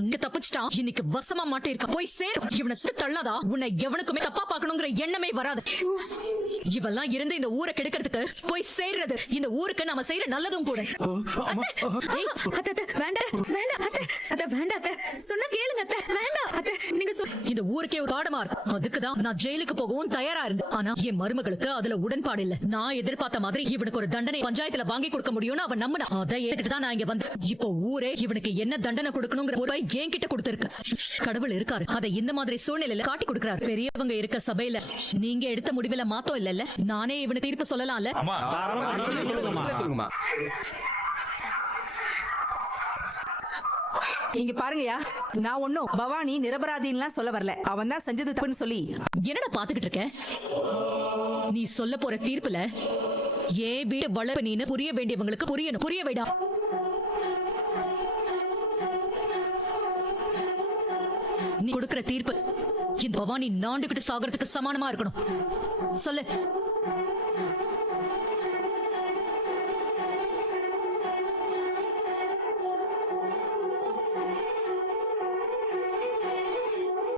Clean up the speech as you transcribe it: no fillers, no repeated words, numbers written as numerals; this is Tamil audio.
அங்க தப்பிச்சிட்டான், இன்னைக்கு வசமா மாட்டிருக்க. போய் சேரும். இவனை சுட்டு தள்ளாதா உன்னை எவனுக்குமே தப்பா பார்க்கணுங்கிற எண்ணமே வராது. இவெல்லாம் இருந்து இந்த ஊரை கெடுக்கிறதுக்கு போய் சேர்றது இந்த ஊருக்கு நாம செய்யற நல்லதும் கூட. சொன்ன கேளுங்க அத்தை. வேண்டாம் அத்தை, நீங்க இந்த ஊருக்கே ஒரு பாடமா இருக்கும். அதுக்குதான் நான் ஜெயிலுக்கு போகவும் தயாரா இருந்தேன். ஆனா என் மருமகளுக்கு அதுல உடன்பாடு இல்ல. நான் எதிர்பார்த்த மாதிரி இவனுக்கு ஒரு தண்டனை பஞ்சாயத்துல வாங்கி கொடுக்க முடியும்னு அவன் நம்பினா. அதை ஏத்துட்டு தான் நான் இங்க வந்தேன். இப்போ ஊரே இவனுக்கு என்ன தண்டனை கொடுக்கணுங்கிற ஒரு என்கிட்ட கொடுத்திருக்கு. கடவுள் இருக்காரு, அதை இந்த மாதிரி சூழ்நிலையில காட்டி கொடுக்கிறாரு. பெரியவங்க இருக்க சபையில நீங்க எடுத்த முடிவுல மாத்தம் இல்லல்ல. நானே இவனுக்கு தீர்ப்பு சொல்லலாம்ல. இங்க பாருங்கயா, நான் ஒன்னும் பவானி நிரபராதின்லாம் சொல்ல வரல. அவன் தான் செஞ்சது தப்புன்னு சொல்லி என்னடா பாத்துக்கிட்டு இருக்க? நீ சொல்ல போற தீர்ப்புல ஏன் வீட்டு வளர்ப்பு நீனு புரிய வேண்டியவங்களுக்கு புரியணும். புரிய வேடா. நீ கொடுக்கிற தீர்ப்பு இந்த பவானி நாண்டுகிட்டு சாகிறதுக்கு சமானமா இருக்கணும். சொல்லு.